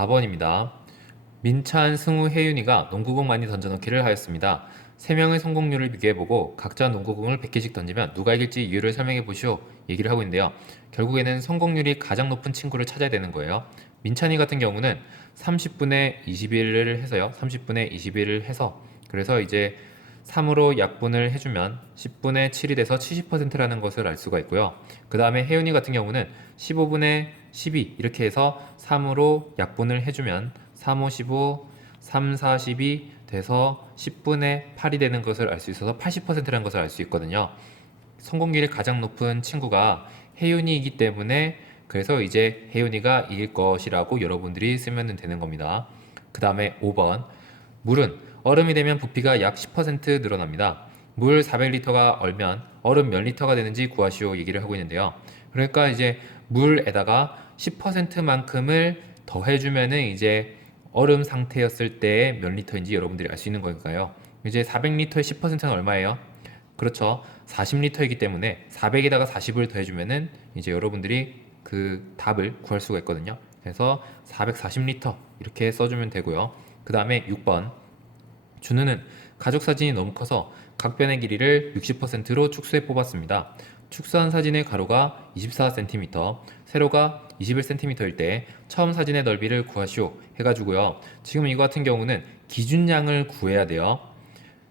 4번입니다. 민찬, 승우, 혜윤이가 농구공 많이 던져넣기를 하였습니다. 3명의 성공률을 비교해보고 각자 농구공을 100개씩 던지면 누가 이길지 이유를 설명해 보시오 얘기를 하고 있는데요. 결국에는 성공률이 가장 높은 친구를 찾아야 되는 거예요. 민찬이 같은 경우는 30분에 21을 해서요. 30분에 21을 해서 그래서 이제 3으로 약분을 해주면 10분의 7이 돼서 70%라는 것을 알 수가 있고요. 그 다음에 혜윤이 같은 경우는 15분의 12 이렇게 해서 3으로 약분을 해주면 3, 5, 15, 3, 4, 12 돼서 10분의 8이 되는 것을 알 수 있어서 80%라는 것을 알 수 있거든요. 성공률이 가장 높은 친구가 혜윤이이기 때문에 그래서 이제 혜윤이가 이길 것이라고 여러분들이 쓰면 되는 겁니다. 그 다음에 5번 물은 얼음이 되면 부피가 약 10% 늘어납니다. 물 400리터가 얼면 얼음 몇 리터가 되는지 구하시오 얘기를 하고 있는데요. 그러니까 이제 물에다가 10%만큼을 더해주면은 이제 얼음 상태였을 때 몇 리터인지 여러분들이 알 수 있는 거니까요. 이제 400리터의 10%는 얼마예요? 그렇죠. 40리터이기 때문에 400에다가 40을 더해주면은 이제 여러분들이 그 답을 구할 수가 있거든요. 그래서 440리터 이렇게 써주면 되고요. 그 다음에 6번 준우는 가족 사진이 너무 커서 각 변의 길이를 60%로 축소해 뽑았습니다. 축소한 사진의 가로가 24cm, 세로가 21cm일 때 처음 사진의 넓이를 구하시오 해가지고요. 지금 이거 같은 경우는 기준량을 구해야 돼요.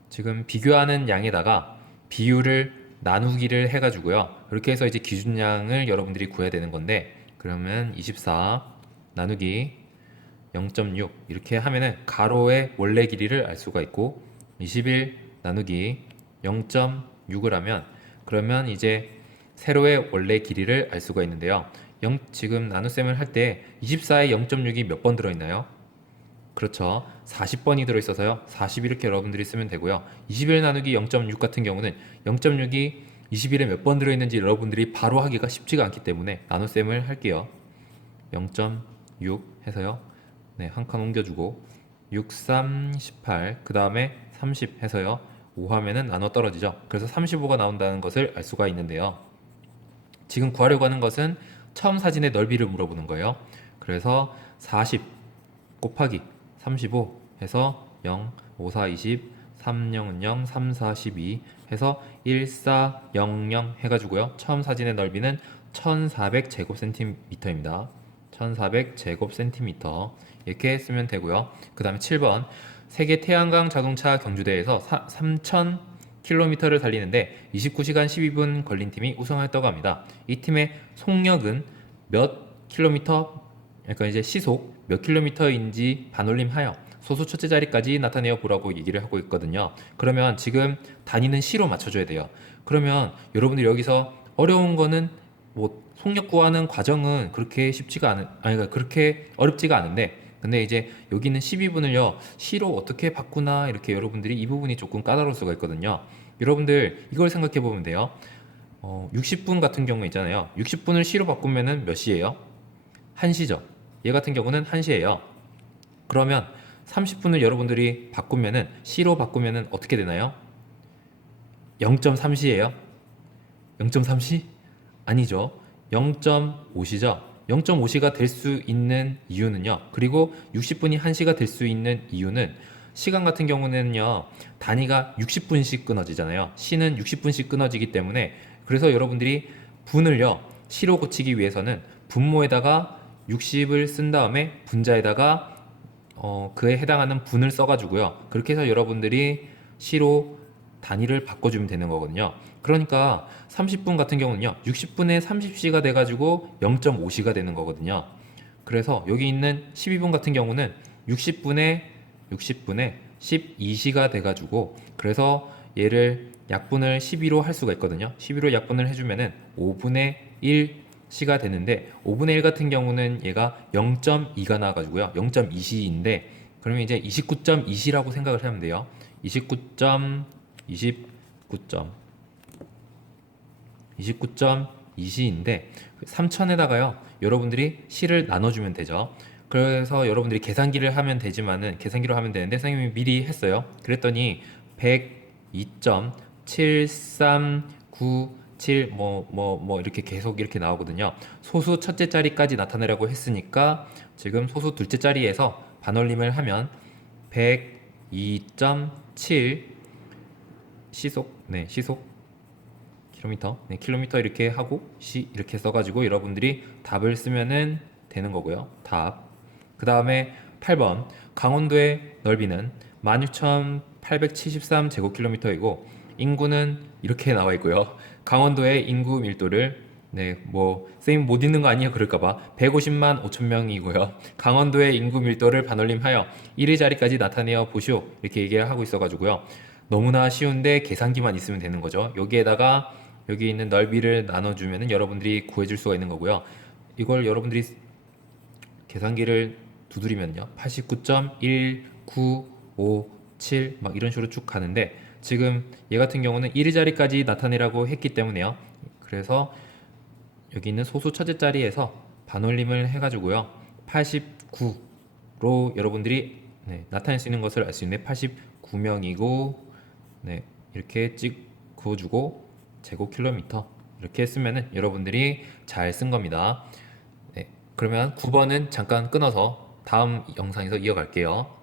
지금 비교하는 양에다가 비율을 나누기를 해가지고요. 이렇게 해서 이제 기준량을 여러분들이 구해야 되는 건데 그러면 24 나누기 0.6 이렇게 하면은 가로의 원래 길이를 알 수가 있고 21 나누기 0.6을 하면 그러면 이제 세로의 원래 길이를 알 수가 있는데요. 지금 나눗셈을 할 때 24에 0.6이 몇 번 들어있나요? 그렇죠. 40번이 들어있어서요. 40 이렇게 여러분들이 쓰면 되고요. 21 나누기 0.6 같은 경우는 0.6이 21에 몇 번 들어있는지 여러분들이 바로 하기가 쉽지가 않기 때문에 나눗셈을 할게요. 0.6 해서요. 네, 한 칸 옮겨주고 6, 3, 18, 그 다음에 30 해서요. 5 하면은 나눠 떨어지죠. 그래서 35가 나온다는 것을 알 수가 있는데요. 지금 구하려고 하는 것은 처음 사진의 넓이를 물어보는 거예요. 그래서 40 곱하기 35 해서 0, 5, 4, 20, 3, 0은 0, 3, 4, 12 해서 1, 4, 0, 0 해가지고요. 처음 사진의 넓이는 1400제곱센티미터입니다. 1400제곱센티미터 이렇게 쓰면 되고요. 그 다음에 7번 세계 태양광 자동차 경주대회에서 3000km를 달리는데 29시간 12분 걸린 팀이 우승하였다고 합니다. 이 팀의 속력은 몇 킬로미터, 그러니까 이제 시속 몇 킬로미터인지 반올림하여 소수 첫째 자리까지 나타내어 보라고 얘기를 하고 있거든요. 그러면 지금 단위는 시로 맞춰줘야 돼요. 그러면 여러분들 여기서 어려운 거는 뭐 속력 구하는 과정은 그렇게 쉽지가 아니 그러니까 그렇게 어렵지가 않은데 근데 이제 여기는 12분을요 시로 어떻게 바꾸나 이렇게 여러분들이 이 부분이 조금 까다로울 수가 있거든요. 여러분들 이걸 생각해 보면 돼요. 60분 같은 경우 있잖아요. 60분을 시로 바꾸면은 몇 시예요? 1시죠. 얘 같은 경우는 1시예요. 그러면 30분을 여러분들이 바꾸면은 시로 바꾸면은 어떻게 되나요? 0.3시예요. 0.3시? 아니죠. 0.5시죠. 0.5시가 될 수 있는 이유는요. 그리고 60분이 1시가 될 수 있는 이유는 시간 같은 경우는요. 단위가 60분씩 끊어지잖아요. 시는 60분씩 끊어지기 때문에 그래서 여러분들이 분을요. 시로 고치기 위해서는 분모에다가 60을 쓴 다음에 분자에다가 그에 해당하는 분을 써가지고요. 그렇게 해서 여러분들이 시로 단위를 바꿔주면 되는 거거든요. 그러니까 30분 같은 경우는요. 60분에 30시가 돼가지고 0.5시가 되는 거거든요. 그래서 여기 있는 12분 같은 경우는 60분에 12시가 돼가지고 그래서 얘를 약분을 12로 할 수가 있거든요. 12로 약분을 해주면은 5분의 1시가 되는데 5분의 1 같은 경우는 얘가 0.2가 나와가지고요. 0.2시인데 그러면 이제 29.2시라고 생각을 하면 돼요. 29.2시인데 3000에다가요 여러분들이 시를 나눠주면 되죠. 그래서 여러분들이 계산기를 하면 되지만은 계산기로 하면 되는데 선생님이 미리 했어요. 그랬더니 102.739 이렇게 계속 이렇게 나오거든요. 소수 첫째 자리까지 나타내라고 했으니까 지금 소수 둘째 자리에서 반올림을 하면 102.7 시속 킬로미터 이렇게 하고 이렇게 써가지고 여러분들이 답을 쓰면은 되는 거고요. 답. 그 다음에 8번 강원도의 넓이는 16,873 제곱킬로미터이고 인구는 이렇게 나와 있고요. 강원도의 인구 밀도를 쌤 못 읽는 거 아니야 그럴까봐 150만 5천 명이고요. 강원도의 인구 밀도를 반올림하여 1의 자리까지 나타내어 보시오 이렇게 얘기를 하고 있어가지고요. 너무나 쉬운데 계산기만 있으면 되는 거죠. 여기에다가 여기 있는 넓이를 나눠주면은 여러분들이 구해줄 수가 있는 거고요. 이걸 여러분들이 계산기를 두드리면요 89.1957 막 이런 식으로 쭉 가는데 지금 얘 같은 경우는 1의 자리까지 나타내라고 했기 때문에요. 그래서 여기 있는 소수 첫째 자리에서 반올림을 해가지고요 89로 여러분들이 나타낼 수 있는 것을 알 수 있는 89명이고 이렇게 찍어주고 제곱킬로미터 이렇게 쓰면은 여러분들이 잘 쓴 겁니다. 그러면 9번은 잠깐 끊어서 다음 영상에서 이어갈게요.